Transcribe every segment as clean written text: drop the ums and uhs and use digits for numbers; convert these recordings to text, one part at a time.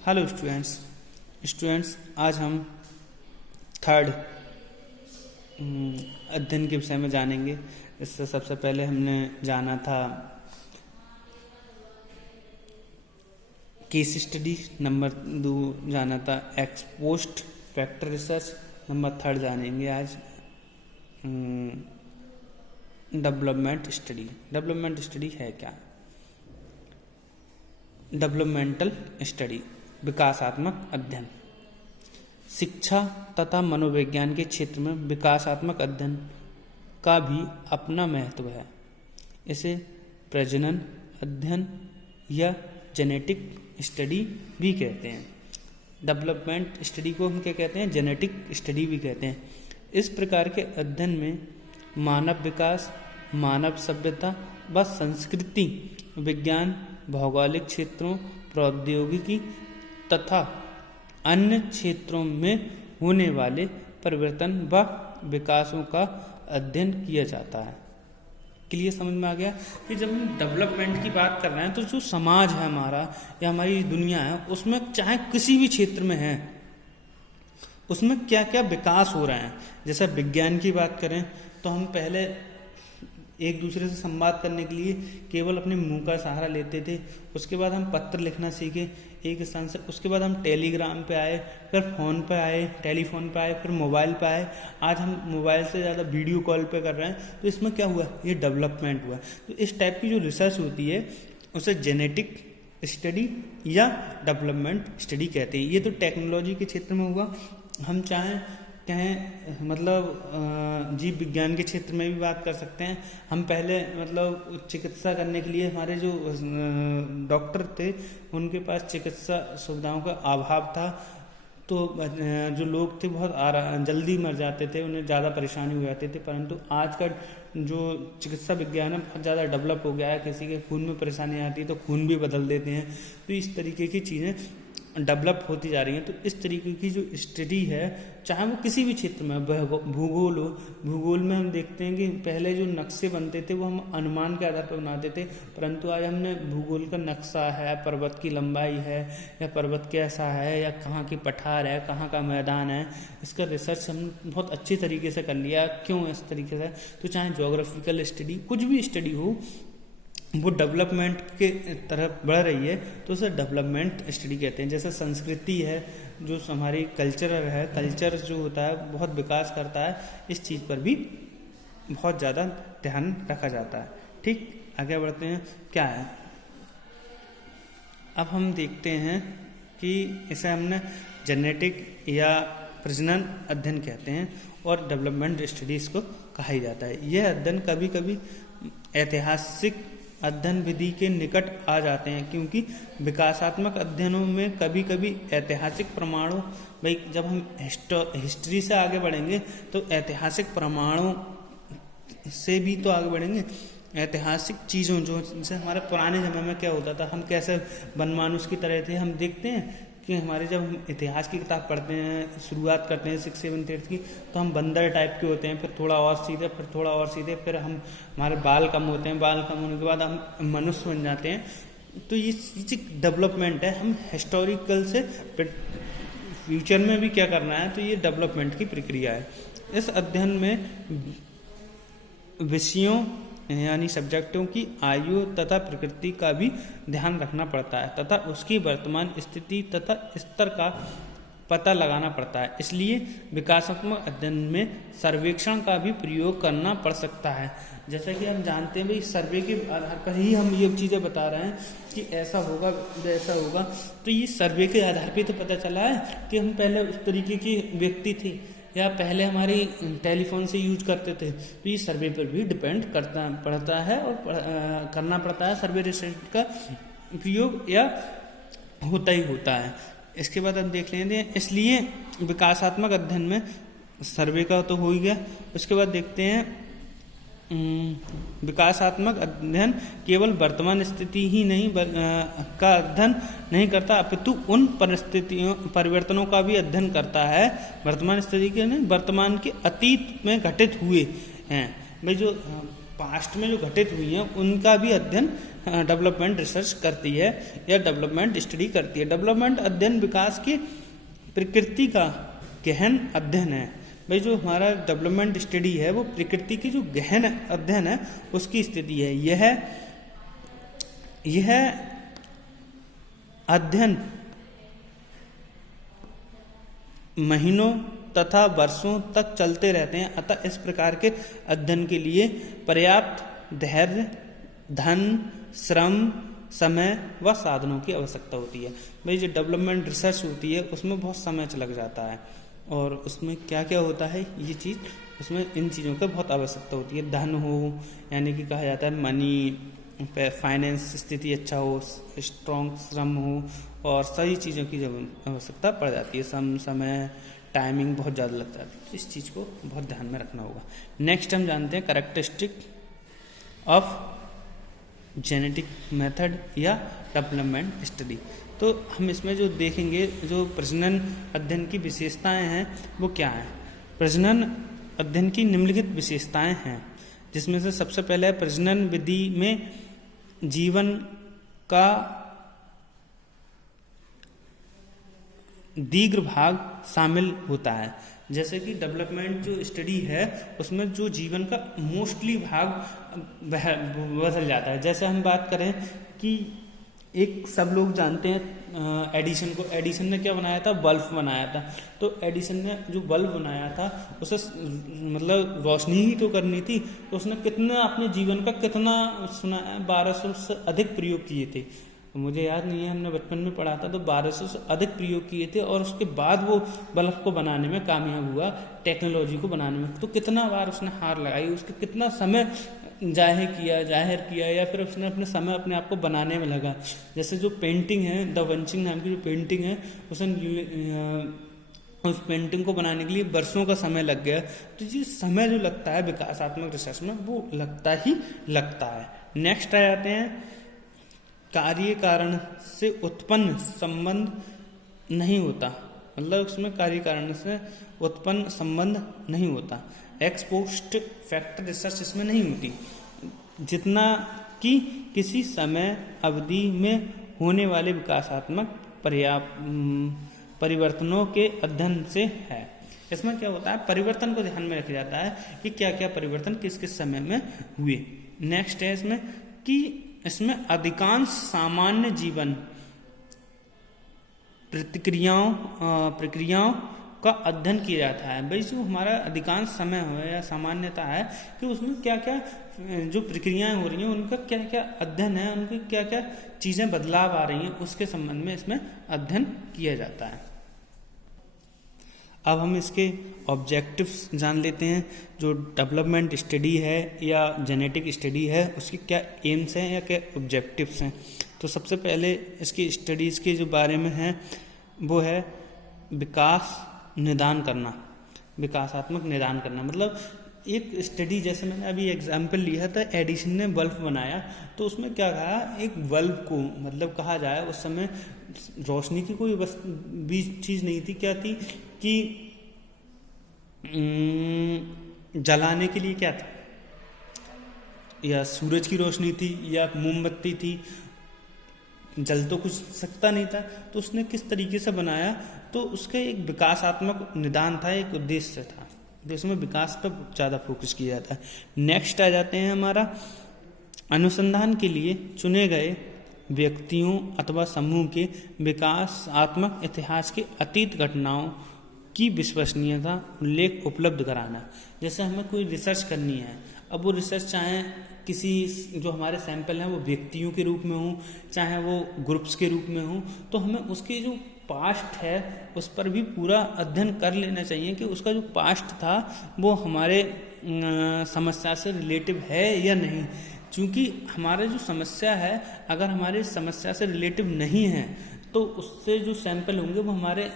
Hello students आज हम third अध्ययन के विषय में जानेंगे। इससे सबसे पहले हमने जाना था केस स्टडी, नंबर 2 जाना था x post factor research, number 3 जानेंगे आज डेवलपमेंट स्टडी। डेवलपमेंट स्टडी है क्या? डेवलपमेंटल स्टडी विकासात्मक अध्ययन। शिक्षा तथा मनोविज्ञान के क्षेत्र में विकासात्मक अध्ययन का भी अपना महत्व है। इसे प्रजनन अध्ययन या जेनेटिक स्टडी भी कहते हैं। डेवलपमेंट स्टडी को हम क्या कहते हैं? जेनेटिक स्टडी भी कहते हैं। इस प्रकार के अध्ययन में मानव विकास, मानव सभ्यता व संस्कृति, विज्ञान, भौगोलिक क्षेत्रों, प्रौद्योगिकी तथा अन्य क्षेत्रों में होने वाले परिवर्तन व विकासों का अध्ययन किया जाता है। क्लियर समझ में आ गया कि जब हम डेवलपमेंट की बात कर रहे हैं तो जो समाज है हमारा या हमारी दुनिया है, उसमें चाहे किसी भी क्षेत्र में है, उसमें क्या क्या विकास हो रहे हैं। जैसे विज्ञान की बात करें तो हम पहले एक दूसरे से संवाद करने के लिए केवल अपने मुंह का सहारा लेते थे। उसके बाद हम पत्र लिखना सीखे एक स्थान से, उसके बाद हम टेलीग्राम पे आए, फिर फ़ोन पे आए, टेलीफोन पे आए, फिर मोबाइल पे आए। आज हम मोबाइल से ज़्यादा वीडियो कॉल पे कर रहे हैं। तो इसमें क्या हुआ? ये डेवलपमेंट हुआ। तो इस टाइप की जो रिसर्च होती है उसे जेनेटिक स्टडी या डेवलपमेंट स्टडी कहते हैं। ये तो टेक्नोलॉजी के क्षेत्र में हुआ। हम चाहें जीव विज्ञान के क्षेत्र में भी बात कर सकते हैं। हम पहले चिकित्सा करने के लिए हमारे जो डॉक्टर थे उनके पास चिकित्सा सुविधाओं का अभाव था, तो जो लोग थे बहुत जल्दी मर जाते थे, उन्हें ज़्यादा परेशानी हो जाती थी। परंतु आज का जो चिकित्सा विज्ञान है बहुत ज़्यादा डेवलप हो गया है। किसी के खून में परेशानी आती है तो खून भी बदल देते हैं। तो इस तरीके की चीज़ें डेवलप होती जा रही हैं। तो इस तरीके की जो स्टडी है, चाहे वो किसी भी क्षेत्र में, भूगोल हो, भूगोल में हम देखते हैं कि पहले जो नक्शे बनते थे वो हम अनुमान के आधार पर बनाते थे, परंतु आज हमने भूगोल का नक्शा है, पर्वत की लंबाई है या पर्वत कैसा है या कहाँ की पठार है, कहाँ का मैदान है, इसका रिसर्च हमने बहुत अच्छी तरीके से कर लिया। क्यों इस तरीके से? तो चाहे जोग्राफिकल स्टडी, कुछ भी स्टडी हो, वो डेवलपमेंट के तरफ बढ़ रही है तो उसे डेवलपमेंट स्टडी कहते हैं। जैसे संस्कृति है, जो हमारी कल्चर जो होता है बहुत विकास करता है, इस चीज़ पर भी बहुत ज़्यादा ध्यान रखा जाता है। ठीक, आगे बढ़ते हैं। क्या है? अब हम देखते हैं कि इसे हमने जेनेटिक या प्रजनन अध्ययन कहते हैं और डेवलपमेंट स्टडीज को कहा ही जाता है। यह अध्ययन कभी कभी ऐतिहासिक अध्ययन विधि के निकट आ जाते हैं, क्योंकि विकासात्मक अध्ययनों में कभी कभी ऐतिहासिक प्रमाणों, जब हम हिस्ट्री से आगे बढ़ेंगे तो ऐतिहासिक प्रमाणों से भी तो आगे बढ़ेंगे। ऐतिहासिक चीज़ों जो जैसे हमारे पुराने ज़माने में क्या होता था, हम कैसे बनमानुष की तरह थे। हम देखते हैं कि हमारे जब हम इतिहास की किताब पढ़ते हैं, शुरुआत करते हैं 6th 7th 8th की, तो हम बंदर टाइप के होते हैं, फिर थोड़ा और सीधे, फिर थोड़ा और सीधे, फिर हमारे बाल कम होते हैं, बाल कम होने के बाद हम मनुष्य बन जाते हैं। तो ये डेवलपमेंट है। हम हिस्टोरिकल से फ्यूचर में भी क्या करना है, तो ये डेवलपमेंट की प्रक्रिया है। इस अध्ययन में विषयों यानी सब्जेक्टों की आयु तथा प्रकृति का भी ध्यान रखना पड़ता है तथा उसकी वर्तमान स्थिति तथा स्तर का पता लगाना पड़ता है। इसलिए विकासात्मक अध्ययन में सर्वेक्षण का भी प्रयोग करना पड़ सकता है। जैसा कि हम जानते हैं भाई, सर्वे के आधार पर ही हम ये चीज़ें बता रहे हैं कि ऐसा होगा वैसा होगा। तो ये सर्वे के आधार पर तो पता चला है कि हम पहले उस तरीके के व्यक्ति थे या पहले हमारी टेलीफोन से यूज करते थे। तो ये सर्वे पर भी डिपेंड पड़ता है और करना पड़ता है। सर्वे रिसर्च का उपयोग या होता ही होता है। इसके बाद हम देख लेंगे, इसलिए विकासात्मक अध्ययन में सर्वे का तो हो ही गया। उसके बाद देखते हैं विकासात्मक अध्ययन केवल वर्तमान स्थिति ही नहीं का अध्ययन नहीं करता, अपितु उन परिवर्तनों का भी अध्ययन करता है। वर्तमान स्थिति के नहीं, वर्तमान के अतीत में घटित हुए हैं, जो पास्ट में जो घटित हुई हैं उनका भी अध्ययन डेवलपमेंट रिसर्च करती है या डेवलपमेंट स्टडी करती है। डेवलपमेंट अध्ययन विकास की प्रकृति का गहन अध्ययन है। भाई जो हमारा डेवलपमेंट स्टडी है वो प्रकृति की जो गहन अध्ययन है उसकी स्थिति है। यह अध्ययन महीनों तथा वर्षों तक चलते रहते हैं, अतः इस प्रकार के अध्ययन के लिए पर्याप्त धैर्य, धन, श्रम, समय व साधनों की आवश्यकता होती है। भाई जो डेवलपमेंट रिसर्च होती है उसमें बहुत समय लग जाता है और उसमें क्या क्या होता है ये चीज़, उसमें इन चीज़ों की बहुत आवश्यकता होती है। धन हो, यानी कि कहा जाता है मनी, फाइनेंस स्थिति अच्छा हो, स्ट्रॉन्ग श्रम हो और सही चीज़ों की जब आवश्यकता पड़ जाती है, समय, टाइमिंग बहुत ज़्यादा लगता है, तो इस चीज़ को बहुत ध्यान में रखना होगा। नेक्स्ट हम जानते हैं कैरेक्टरिस्टिक ऑफ जेनेटिक मेथड या डेवलपमेंट स्टडी। तो हम इसमें जो देखेंगे जो प्रजनन अध्ययन की विशेषताएं हैं वो क्या हैं। प्रजनन अध्ययन की निम्नलिखित विशेषताएं हैं, जिसमें से सबसे पहले प्रजनन विधि में जीवन का दीर्घ भाग शामिल होता है। जैसे कि डेवलपमेंट जो स्टडी है उसमें जो जीवन का मोस्टली भाग बदल जाता है। जैसे हम बात करें कि एक सब लोग जानते हैं एडिसन को। एडिसन ने क्या बनाया था? बल्ब बनाया था। तो एडिसन ने जो बल्ब बनाया था उसे मतलब रोशनी ही तो करनी थी, तो उसने कितना अपने जीवन का कितना सुना है 1200 से अधिक प्रयोग किए थे। मुझे याद नहीं है, हमने बचपन में पढ़ा था, तो 1200 से अधिक प्रयोग किए थे और उसके बाद वो बल्ब को बनाने में कामयाब हुआ, टेक्नोलॉजी को बनाने में। तो कितना बार उसने हार लगाई, उसके कितना समय जाहिर किया या फिर उसने अपने समय अपने आप को बनाने में लगा। जैसे जो पेंटिंग है, द विंची नाम की जो पेंटिंग है, उस पेंटिंग को बनाने के लिए वर्षों का समय लग गया। तो ये समय जो लगता है विकासात्मक रिसर्च में वो लगता ही लगता है। नेक्स्ट आ जाते हैं कार्य कारण से उत्पन्न संबंध नहीं होता, मतलब उसमें कार्य कारण से उत्पन्न संबंध नहीं होता। एक्स पोस्ट फैक्टर रिसर्च इसमें नहीं होती, जितना कि किसी समय अवधि में होने वाले विकासात्मक परिवर्तनों के अध्ययन से है। इसमें क्या होता है, परिवर्तन को ध्यान में रखा जाता है कि क्या क्या परिवर्तन किस किस समय में हुए। नेक्स्ट है इसमें कि इसमें अधिकांश सामान्य जीवन प्रक्रियाओं का अध्ययन किया जाता है। भाई जो हमारा अधिकांश समय हो या सामान्यता है कि उसमें क्या क्या जो प्रक्रियाएं हो रही हैं उनका क्या क्या अध्ययन है, उनकी क्या क्या चीज़ें बदलाव आ रही हैं, उसके संबंध में इसमें अध्ययन किया जाता है। अब हम इसके ऑब्जेक्टिव्स जान लेते हैं। जो डेवलपमेंट स्टडी है या जेनेटिक स्टडी है उसके क्या एम्स हैं या क्या ऑब्जेक्टिव्स हैं। तो सबसे पहले इसकी स्टडीज़ के जो बारे में है वो है विकास निदान करना, विकासात्मक निदान करना। मतलब एक स्टडी, जैसे मैंने अभी एग्जाम्पल लिया था, एडिसन ने बल्ब बनाया, तो उसमें क्या कहा, एक बल्ब को मतलब कहा जाए उस समय रोशनी की कोई भी चीज़ नहीं थी। क्या थी कि जलाने के लिए क्या था, या सूरज की रोशनी थी या मोमबत्ती थी, जल तो कुछ सकता नहीं था। तो उसने किस तरीके से बनाया, तो उसका एक विकासात्मक निदान था, एक उद्देश्य था, तो उसमें विकास पर ज़्यादा फोकस किया जाता है। नेक्स्ट आ जाते हैं हमारा अनुसंधान के लिए चुने गए व्यक्तियों अथवा समूह के विकासात्मक इतिहास के अतीत घटनाओं की विश्वसनीयता उल्लेख उपलब्ध कराना। जैसे हमें कोई रिसर्च करनी है, अब वो रिसर्च चाहे किसी जो हमारे सैंपल हैं वो व्यक्तियों के रूप में हो, चाहे वो ग्रुप्स के रूप में हो, तो हमें उसके जो पास्ट है उस पर भी पूरा अध्ययन कर लेना चाहिए कि उसका जो पास्ट था वो हमारे समस्या से रिलेटिव है या नहीं। क्योंकि हमारे जो समस्या है अगर हमारी समस्या से रिलेटिव नहीं है तो उससे जो सैंपल होंगे वो हमारे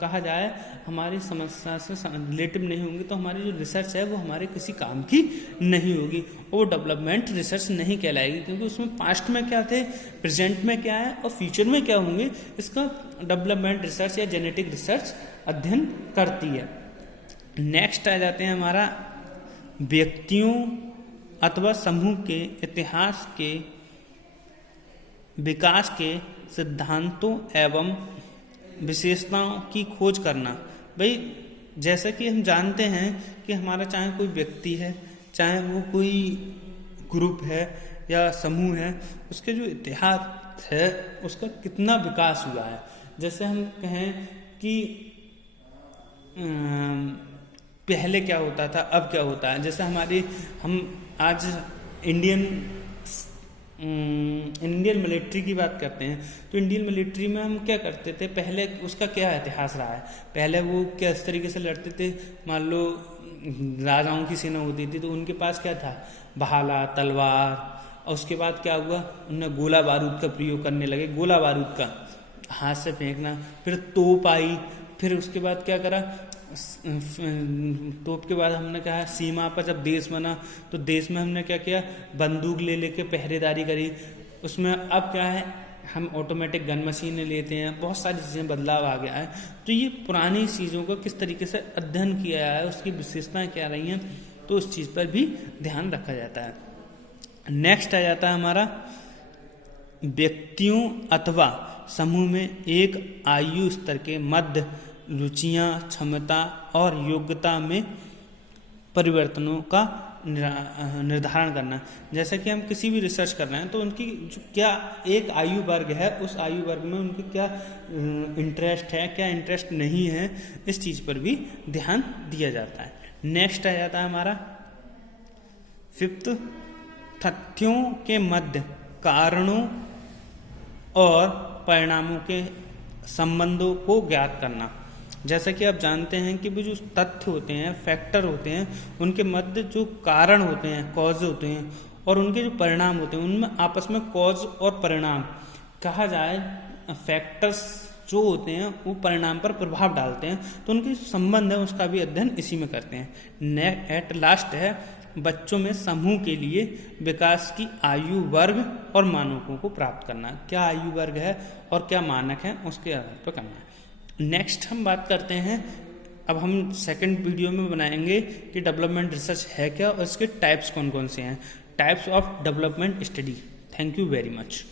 कहा जाए हमारी समस्या से रिलेटिव नहीं होंगे, तो हमारी जो रिसर्च है वो हमारे किसी काम की नहीं होगी, वो डेवलपमेंट रिसर्च नहीं कहलाएगी। क्योंकि उसमें पास्ट में क्या थे, प्रेजेंट में क्या है और फ्यूचर में क्या होंगे, इसका डेवलपमेंट रिसर्च या जेनेटिक रिसर्च अध्ययन करती है। नेक्स्ट आ जाते हैं हमारा व्यक्तियों अथवा समूह के इतिहास के विकास के सिद्धांतों एवं विशेषताओं की खोज करना। भाई जैसा कि हम जानते हैं कि हमारा चाहे कोई व्यक्ति है, चाहे वो कोई ग्रुप है या समूह है, उसके जो इतिहास है उसका कितना विकास हुआ है। जैसे हम कहें कि पहले क्या होता था, अब क्या होता है। जैसे हम आज इंडियन मिलिट्री की बात करते हैं, तो इंडियन मिलिट्री में हम क्या करते थे, पहले उसका क्या इतिहास रहा है। पहले वो किस तरीके से लड़ते थे, मान लो राजाओं की सेना होती थी तो उनके पास क्या था, भाला, तलवार, और उसके बाद क्या हुआ, उनने गोला बारूद का प्रयोग करने लगे, गोला बारूद का हाथ से फेंकना। फिर तोप आई, फिर उसके बाद क्या करा, तोप के बाद हमने कहा सीमा पर जब देश बना तो देश में हमने क्या किया, बंदूक ले लेके पहरेदारी करी। उसमें अब क्या है, हम ऑटोमेटिक गन मशीनें लेते हैं, बहुत सारी चीज़ें बदलाव आ गया है। तो ये पुरानी चीज़ों का किस तरीके से अध्ययन किया है, उसकी विशेषताएं क्या रही हैं, तो उस चीज़ पर भी ध्यान रखा जाता है। नेक्स्ट आ जाता है हमारा व्यक्तियों अथवा समूह में एक आयु स्तर के मध्य रुचियां, क्षमता और योग्यता में परिवर्तनों का निर्धारण करना। जैसे कि हम किसी भी रिसर्च कर रहे हैं तो उनकी जो क्या एक आयु वर्ग है, उस आयु वर्ग में उनकी क्या इंटरेस्ट है, क्या इंटरेस्ट नहीं है, इस चीज़ पर भी ध्यान दिया जाता है। नेक्स्ट आ जाता है हमारा 5th, तथ्यों के मध्य कारणों और परिणामों के संबंधों को ज्ञात करना। जैसा कि आप जानते हैं कि वो जो तथ्य होते हैं, फैक्टर होते हैं, उनके मध्य जो कारण होते हैं, कॉज होते हैं, और उनके जो परिणाम होते हैं, उनमें आपस में कॉज और परिणाम कहा जाए, फैक्टर्स जो होते हैं वो परिणाम पर प्रभाव डालते हैं, तो उनके संबंध है उसका भी अध्ययन इसी में करते हैं। एट लास्ट है बच्चों में समूह के लिए विकास की आयु वर्ग और मानकों को प्राप्त करना। क्या आयु वर्ग है और क्या मानक है, उसके आधार पर करना है। नेक्स्ट हम बात करते हैं, अब हम सेकंड वीडियो में बनाएंगे कि डेवलपमेंट रिसर्च है क्या और इसके टाइप्स कौन कौन से हैं, types of development study. Thank you very much.